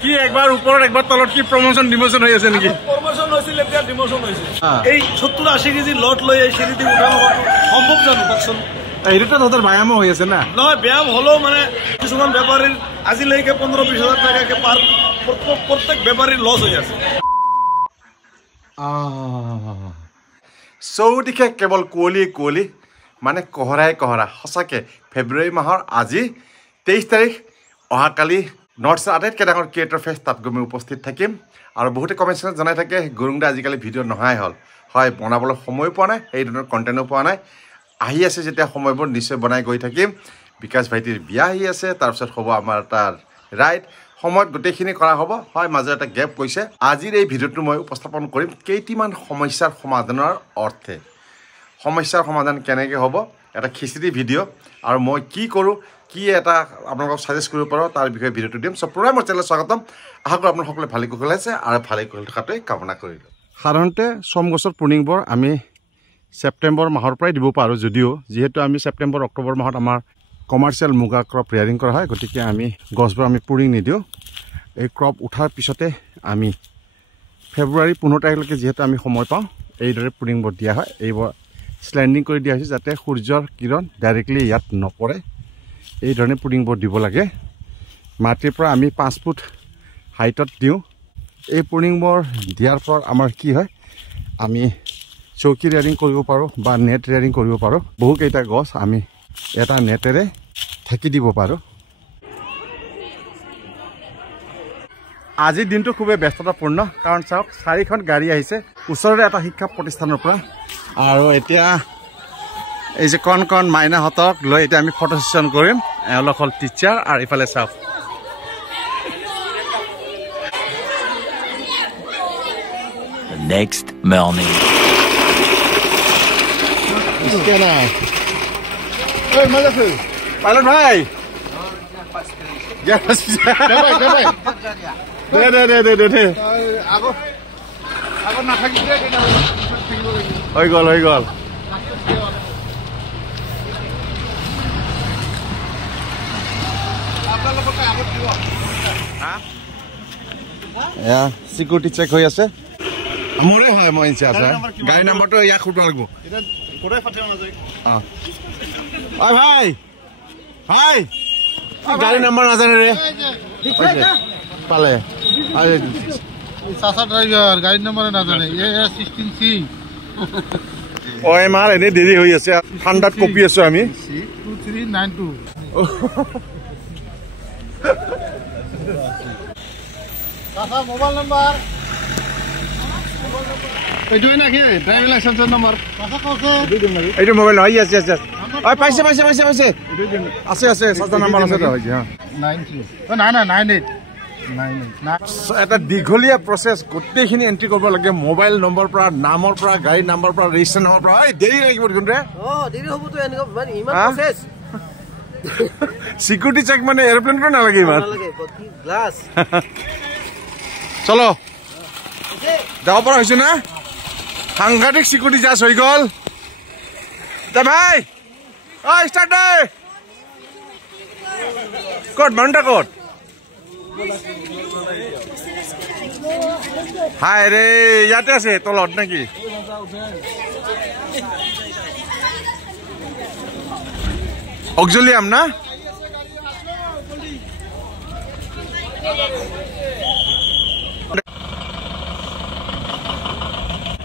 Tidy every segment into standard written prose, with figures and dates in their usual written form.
কি একবার উপর একবার তলত কি প্রমোশন ডিমোশন হৈ আছে নেকি প্রমোশন হৈছিল এতিয়া ডিমোশন হৈছে এই 70-80 কেজি লট লৈ এই সিৰিদি উঠাব সম্ভৱ জানো ককচোন এইটো তো ব্যায়াম হৈ আছে না নহয় ব্যায়াম হলো মানে কিছুমান বেপাৰীৰ আজিলৈকে 15-20 হাজাৰ টাকাকে পাৰ প্ৰত্যেক বেপাৰীৰ লছ হৈ আছে চৌদিশে কেৱল কুঁৱলী মানে কহৰাই কহৰা সঁচাকৈ ফেব্ৰুৱাৰী মাহৰ আজি 23 তাৰিখ অহাকালি নৰ্থ আটাইতকৈ ডাঙৰ ক্ৰিয়েটৰ ফেষ্ট তাত গৈ মই উপস্থিত থাকিম আৰু বহুতে কমেণ্টছত জনাই থাকে গুৰুংদা আজিকালি ভিডিঅ' নহাই হ'ল হয় বনাবলৈ সময় পোৱা নাই এই ধৰণৰ কণ্টেণ্টো পোৱা নাই আহি আছে যেতিয়া সময়বোৰ নিশ্চয় বনাই গৈ থাকিম বিকাশ ভাইটিৰ বিয়া আহি আছে তাৰপিছত হ'ব আমাৰ তাৰ ৰাইড সময়ত গোটেইখিনি কৰা হ'ব হয় মাজত এটা গেপ কৈছে আজিৰ এই ভিডিঅ'টো মই উপস্থাপন কৰিম কেইটিমান সমস্যাৰ সমাধানৰ অৰ্থে সমস্যাৰ সমাধান কেনেকৈ হ'ব এটা খিচিৰি ভিডিঅ' আৰু মই কি কৰোঁ কি এটা আপোনালোকক সাজেষ্ট কৰিব পাৰোঁ তাৰ বিষয়ে ভিডিঅ'টো দিম সব পুৰা মোৰ চেনেলত স্বাগতম আশা কৰোঁ আপোনালোক সকলোৱে ভালে কুশলে আছে আৰু ভালে কুশলে থকাটোৱে কামনা কৰিলোঁ সাধাৰণতে চম গছৰ প্ৰুনিংবোৰ আমি ছেপ্টেম্বৰ মাহৰ পৰাই দিব পাৰোঁ যদিও যিহেতু আমি ছেপ্টেম্বৰ অক্টোবৰ মাহত আমাৰ কমাৰ্চিয়েল মুগা ক্ৰপ ৰেয়াৰিং কৰা হয় গতিকে আমি গছবোৰ আমি প্ৰুনিং নিদিওঁ এই ক্ৰপ উঠাৰ পিছতে আমি ফেব্ৰুৱাৰী 15 তাৰিখলৈকে যিহেতু আমি সময় পাওঁ এইদৰে প্ৰুনিংবোৰ দিয়া হয় এইবোৰ স্লেণ্ডিং কৰি দিয়া হৈছে যাতে সূৰ্যৰ কিৰণ ডাইৰেক্টলি ইয়াত নপৰে এই ধৰণে প্ৰুনিংবোৰ দিব লাগে মাটিৰ পৰা আমি 5 ফুট হাইটত দিওঁ এই প্ৰুনিংবোৰ দিয়াৰ ফলত আমাৰ কি হয় আমি চৌকি ৰেয়াৰিং কৰিব পাৰোঁ বা নেট ৰেয়াৰিং কৰিব পাৰোঁ বহুকেইটা গছ আমি এটা নেটেৰে ঢাকি দিব পাৰোঁ আজিৰ দিনটো খুবেই ব্যস্ততাপূৰ্ণ কাৰণ চাওক 4খন গাড়ী আহিছে ওচৰৰে এটা শিক্ষা প্ৰতিষ্ঠানৰ পৰা আৰু এতিয়া এই যে কণ মাইনাহঁতক লৈ এতিয়া আমি ফটো সেশ্যন কৰিম এওঁলোক হ'ল টিচাৰ আৰু ইফালে চাওক Next morning. পাইলট ভাই হৈ গ'ল চিকিউৰিটি চেক হৈ আছে মোৰে হয় মই ইনচাৰ্জ গাড়ী নম্বৰটো ইয়াক সুধিব লাগিব ভাই গাড়ী নম্বৰ নাজানে ৰে পালে চাচা ড্ৰাইভাৰ গাড়ী নম্বৰ নাজানে A16C OMR এনে দেৰি হৈ আছে ঠাণ্ডাত কপি আছো আমি 2392 চাচা মোবাইল নম্বৰ এইটোৱে নাকি ড্ৰাইভিং লাইচেন্সৰ নম্বৰ চাচা কৈছে এইটো মোবাইল নহয় yes পাইছে আছে চাচা নম্বৰ আছে তো হয় 98 এটা দীঘলীয়া প্ৰচেছ গোটেইখিনি এন্ট্ৰি কৰিব লাগে মোবাইল নম্বৰ পৰা নামৰ পৰা গাড়ী নম্বৰ পৰা ৰেজিষ্ট্ৰেচন নম্বৰ পৰা দেৰি লাগিব দেখোন ৰে দেৰি হ'বতো এনেকুৱা মানে ইমান প্ৰচেছ সিকিউৰিটি চেক মানে এৰোপ্লেনটো নালাগে ইমান গ্লাছ চলো যাব পৰা হৈছে না সাংঘাতিক সিকিউৰিটি জাজ হৈ গ'ল দে ভাই ষ্টাৰ্ট দে ক'ত মাউণ্টা ক'ত হাই ৰে ইয়াতে আছে তলত নেকি অক্সিলিয়াম না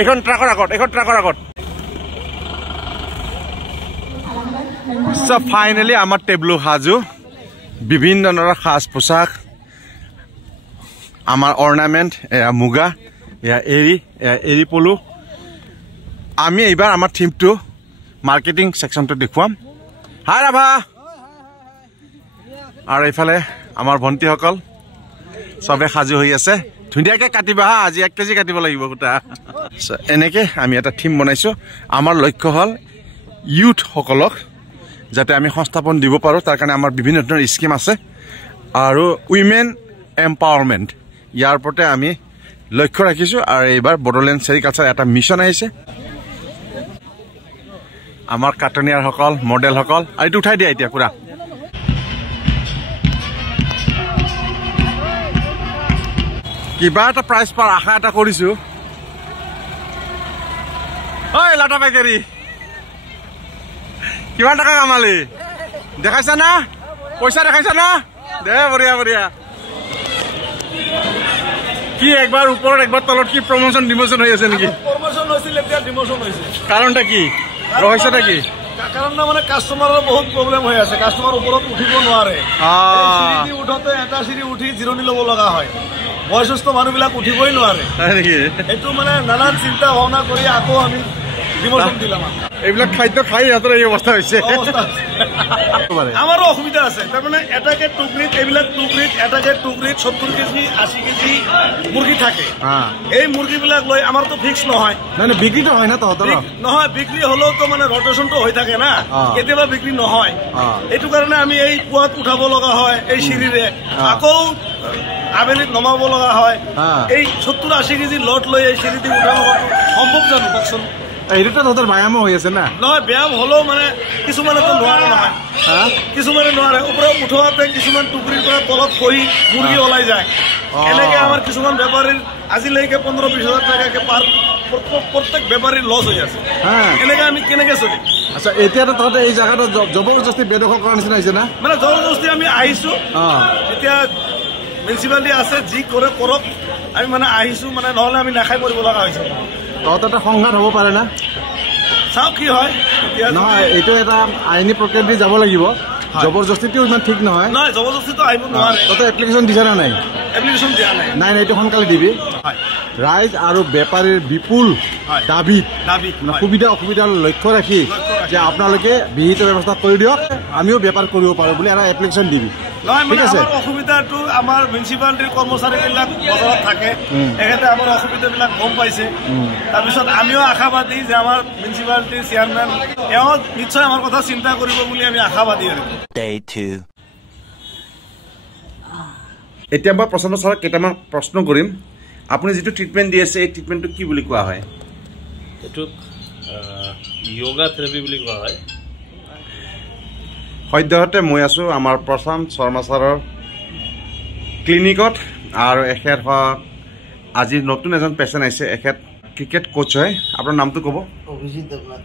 এখন ট্ৰাকৰ আগত সব ফাইনেলি আমাৰ টেবলো সাজু বিভিন্ন ধৰণৰ সাজ পোছাক আমাৰ অৰ্নামেণ্ট এয়া মুগা এয়া এৰি পলু আমি এইবাৰ আমাৰ থিমটো মাৰ্কেটিং সেকশনটো দেখুৱাম হাই ৰাভা আৰু এইফালে আমাৰ ভণ্টিসকল সবে সাজু হৈ আছে ধুনীয়াকৈ কাটিবা হা আজি 1 কেজি কাটিব লাগিব গোটা এনেকৈ আমি এটা থিম বনাইছোঁ আমাৰ লক্ষ্য হ'ল ইউথসকলক যাতে আমি সংস্থাপন দিব পাৰোঁ তাৰ কাৰণে আমাৰ বিভিন্ন ধৰণৰ স্কিম আছে আৰু উইমেন এম্পাৱাৰমেণ্ট ইয়াৰ ওপৰতে আমি লক্ষ্য ৰাখিছোঁ আৰু এইবাৰ বড়োলেণ্ড চেৰিকালচাৰ এটা মিছন আহিছে আমাৰ কাটনিয়াৰসকল মডেলসকল আৰু এইটো উঠাই দিয়া এতিয়া পুৰা কিবা এটা প্ৰাইজ পোৱাৰ আশা এটা কৰিছোঁ। ঐ লাটা পাইকাৰী কিমান টকা কামালি দেখাইছা না? পইচা দেখাইছা না? দে বঢ়িয়া বঢ়িয়া। কি একবাৰ ওপৰত একবাৰ তলত কি প্ৰমোচন ডিমোচন হৈ আছে নেকি? প্ৰমোচন হৈছিল, এতিয়া ডিমোচন হৈছে। কাৰণটা কি? ৰহস্যটা কি? কাৰণ মানে কাষ্টমাৰৰ বহুত প্ৰব্লেম হৈ আছে, কাষ্টমাৰ ওপৰত উঠিব নোৱাৰে। চিৰি উঠোতে এটা চিৰি উঠি জিৰণি ল'ব লগা হয়, বয়সস্থ মানুহবিলাক উঠিবই নোৱাৰে। এইটো মানে নানান চিন্তা ভাৱনা কৰি আকৌ আমি ডিমোচন দিলাম। এইবিলাক খাদ্য খাই সিহঁতৰ এই অৱস্থা হৈছে। আমাৰো অসুবিধা আছে, তাৰমানে এটাকে টুকৰিত এইবিলাক টুকৰিত এটাকে টুকৰিত 70 কেজি 80 কেজি মুৰ্গী থাকে। এই মুৰ্গীবিলাক লৈ আমাৰতো ফিক্স নহয়। বিক্ৰীটো হয় না তহঁতৰ? নহয়, বিক্ৰী হলেওতো মানে ৰটেশ্যনটো হৈ থাকে না, কেতিয়াবা বিক্ৰী নহয়। এইটো কাৰণে আমি এই পুৱাত উঠাব লগা হয় এই চিৰিৰে, আকৌ আবেলিত নমাব লগা হয়। এই 70-80 কেজি লট লৈ এই চিৰি দি উঠাব সম্ভৱ জানো কওকচোন? এইটোতো তহঁতৰ ব্যায়ামো হৈ আছে না? নহয়, ব্যায়াম হলেও মানে কিছুমানেতো নোৱাৰে নহয়, কিছুমানে নোৱাৰে। ওপৰত উঠোৱাতে কিছুমান টুকুৰিৰ পৰা তলত খহি মুৰ্গী ওলাই যায়। এনেকে আমাৰ কিছুমান বেপাৰীৰ আজিলৈকে 15-20 হাজাৰ টকাকে প্ৰত্যেক বেপাৰীৰ লছ হৈ আছে। এনেকে আমি কেনেকে চলিম? আচ্ছা, এতিয়াতো তহঁতে এই জেগাটো জবৰদস্তি বেদখল কৰাৰ নিচিনা হৈছে না? মানে জবৰদস্তি আমি আহিছো, এতিয়া মিউনিচিপালিটি আছে, যি কৰে কৰক। আমি মানে আহিছো, মানে নহলে আমি নাখাই মৰিব লগা হৈছে। তহঁতৰ এটা সংঘাত হ'ব পাৰে না? চাওক কি হয়। নহয়, এইটো এটা আইনী প্ৰক্ৰিয়া দি যাব লাগিব, জবৰদস্তিটো ইমান ঠিক নহয়। নহয়, জবৰদস্তিটো আহিব নোৱাৰে। তহঁতে এপ্লিকেশ্যন দিছা না নাই? এপ্লিকেশ্যন দিয়া নাই। নাই, এইটো সোনকালে দিবি। ৰাইজ আৰু বেপাৰীৰ বিপুল দাবীত সুবিধা অসুবিধা লক্ষ্য ৰাখি যে আপোনালোকে বিহিত ব্যৱস্থা কৰি দিয়ক, আমিও বেপাৰ কৰিব পাৰোঁ বুলি এটা এপ্লিকেশ্যন দিবি। নহয়, মানে আমাৰ অসুবিধাটো আমাৰ মিউনিচিপালিটিৰ কৰ্মচাৰীবিলাক বজাৰত থাকে, তেখেতে আমাৰ অসুবিধাবিলাক গম পাইছে। তাৰপিছত আমিও আশাবাদী যে আমাৰ মিউনিচিপালিটিৰ চেয়াৰমেন এওঁ নিশ্চয় আমাৰ কথা চিন্তা কৰিব বুলি আমি আশাবাদী। এতিয়া মই প্ৰচণ্ড ছাৰক কেইটামান প্ৰশ্ন কৰিম। আপুনি যিটো ট্ৰিটমেণ্ট দি আছে, এই ট্ৰিটমেণ্টটো কি বুলি কোৱা হয়? এইটোক য়োগা থেৰাপি বুলি কোৱা হয়। সদ্যহতে মই আছোঁ আমাৰ প্ৰশান্ত শৰ্মা ছাৰৰ ক্লিনিকত, আৰু এখেত আজি নতুন এজন পেচেণ্ট আহিছে। এখেত ক্ৰিকেট কোচ হয়। আপোনাৰ নামটো ক'ব? অভিজিত দেৱনাথ।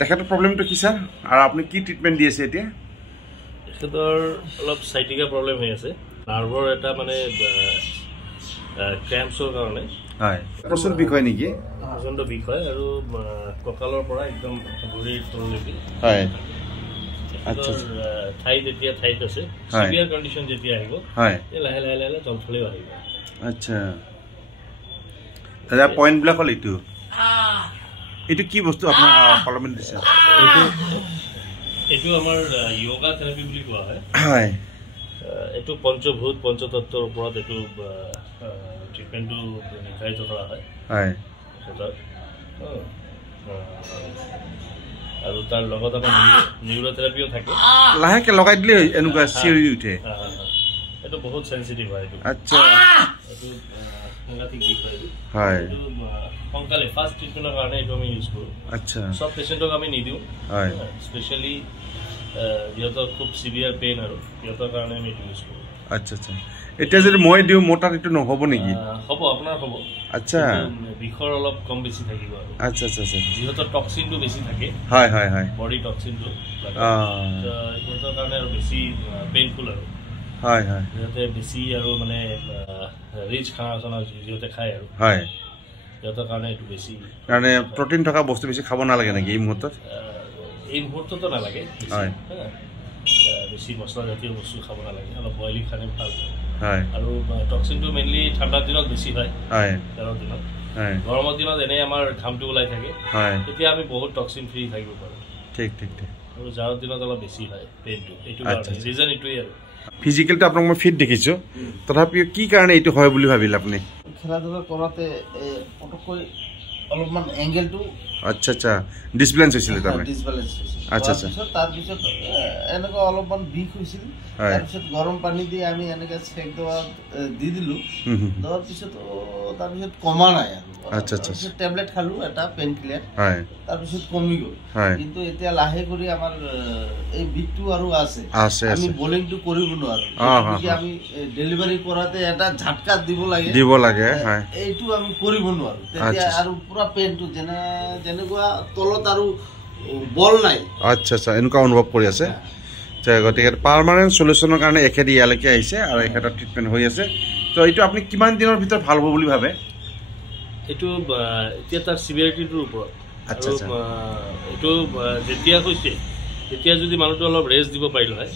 তেখেতৰ প্ৰব্লেমটো কি ছাৰ, আৰু আপুনি কি ট্ৰিটমেণ্ট দি আছে এতিয়া? তেখেতৰ অলপ চাইটিকা প্ৰব্লেম হৈ আছে, নাৰ্ভৰ এটা মানে ক্ৰেম্পছৰ কাৰণে। হয়, প্ৰচুৰ বিষয় নেকি? প্ৰচণ্ড বিষয়, আৰু কঁকালৰ পৰা একদম ভৰিৰ তললৈকে। হয়, ঠাইত এতিয়া ঠাইত আছে। চিভিয়াৰ কণ্ডিশ্যন যেতিয়া আহিব, লাহে লাহে লাহে তলফালেও আহিব। আচ্ছা, দাদা পইণ্টবিলাক হ'ল এইটো। এইটো কি বস্তু আপোনাৰ কলমত দিছে? এইটো আমাৰ য়োগা থেৰাপি বুলি কোৱা হয়। হয়, এইটো পঞ্চভূত পঞ্চতত্বৰ ওপৰত এইটো ট্ৰিটমেণ্টটো নিৰ্ধাৰিত কৰা হয়। হয়, আৰু তাৰ লগত আমাৰ নিউৰোথেৰাপিও থাকে। লাহেকে লগাই দিলে এনেকুৱা চিঞৰি উঠে। এইটো বহুত চেনচিটিভ হয়। এইটো আচ্ছা, এইটো সাংঘাতিক বিষয়। হয়, এইটো সোনকালে ফাৰ্ষ্ট ট্ৰিটমেণ্টৰ কাৰণে এইটো আমি ইউজ কৰোঁ। আচ্ছা, চব পেচেণ্টক আমি নিদিওঁ। হয়, স্পেচিয়েলি যিহেতু খুব চিভিয়াৰ পেইন আৰু সিহঁতৰ কাৰণে আমি এইটো ইউজ কৰোঁ। আচ্ছা আচ্ছা, এতিয়া যদি মই দিওঁ মোৰ তাত এইটো নহ'ব নেকি? হ'ব, আপোনাৰ হ'ব। আচ্ছা, বিষৰ অলপ কম বেছি থাকিব আৰু। আচ্ছা আচ্ছা আচ্ছা, যিহেতু টক্সিনটো বেছি থাকে। হয় হয় হয়, বডি টক্সিনটো সিহঁতৰ কাৰণে আৰু বেছি পেইনফুল আৰু। হয় হয়, সিহঁতে বেছি আৰু মানে ৰিচ খানা চানা যিহেতু খায় আৰু। হয়, সিহঁতৰ কাৰণে এইটো বেছি, মানে প্ৰটিন থকা বস্তু বেছি খাব নালাগে নেকি এই মুহূৰ্তত? এই মুহূৰ্ততো নালাগে। হয়, বেছি মছলাজাতীয় বস্তু খাব নালাগে, অলপ বইলি খালে ভাল। হয়, আৰু টক্সিনটো মেইনলি ঠাণ্ডাৰ দিনত বেছি হয়। হয়, জাৰৰ দিনত। হয়, গৰমৰ দিনত এনেই আমাৰ ঘামটো ওলাই থাকে। হয়, তেতিয়া আমি বহুত টক্সিন ফ্ৰী থাকিব পাৰোঁ। ঠিক ঠিক ঠিক, আৰু জাৰৰ দিনত অলপ বেছি হয় পেইনটো। এইটো ৰিজন এইটোৱেই আৰু। ফিজিকেলটো আপোনাক মই ফিট দেখিছোঁ, তথাপিও কি কাৰণে এইটো হয় বুলি ভাবিলে আপুনি? খেলা ধূলা কৰাতে পটককৈ অলপমান এংগেলটো। আচ্ছা আচ্ছা, ডিছবেলেঞ্চ হৈছিলে তাৰমানে। আচ্ছা আচ্ছা তাৰপিছত এনেকুৱা অলপমান বিষ হৈছিল তাৰপিছত গৰম পানী দি আমি এনেকৈ চেক দি দিলোঁ দিয়াৰ পিছত তাৰপিছত কমা নাই আৰু আচ্ছা আচ্ছা টেবলেট খালোঁ এটা পেইন কিলাৰ তাৰপিছত কমি গ'ল কিন্তু এতিয়া লাহে কৰি আমাৰ এই বিষটো আৰু আছে আমি বলিংটো কৰিব নোৱাৰোঁ আমি ডেলিভাৰী কৰাতে এটা ঝাটকা দিব লাগে এইটো আমি কৰিব নোৱাৰোঁ তেতিয়া আৰু পুৰা পেইনটো যেনেকুৱা তলত আৰু বল নাই আচ্ছা আচ্ছা এনেকুৱা অনুভৱ কৰি আছে গতিকে পাৰ্মানেণ্ট চলিউশ্যনৰ কাৰণে এখেত ইয়ালৈকে আহিছে আৰু এখেতৰ ট্ৰিটমেণ্ট হৈ আছে তো এইটো আপুনি কিমান দিনৰ ভিতৰত ভাল হ'ব বুলি ভাবে এইটো এতিয়া তাৰ চিভিয়াৰিটিটোৰ ওপৰত আচ্ছা আচ্ছা এইটো যেতিয়া হৈছে তেতিয়া যদি মানুহটো অলপ ৰেষ্ট দিব পাৰিলে হয়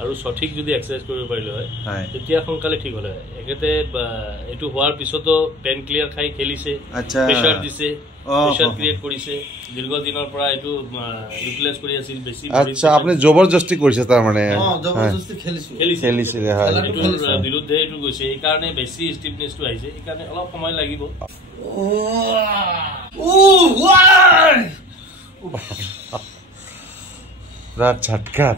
আৰু সঠিক যদি এক্সাৰচাইজ কৰিব পাৰিলে হয় তেতিয়া সোনকালে ঠিক হ'লে হয় একেতে এইটো হোৱাৰ পিছতো পেইন ক্লিয়াৰ খাই খেলিছে প্ৰেছাৰ দিছে প্ৰেছাৰ ক্ৰিয়েট কৰিছে দীৰ্ঘদিনৰ পৰা এইটো ইউটিলাইজ কৰি আছিল বেছি আচ্ছা আপুনি জবৰদস্তি কৰিছে তাৰ মানে জবৰদস্তি খেলিছিলে হয় এইটোৰ বিৰুদ্ধে এইটো গৈছে এইকাৰণে বেছি ষ্টিফনেছটো আহিছে এইকাৰণে অলপ সময় লাগিব ঝটকা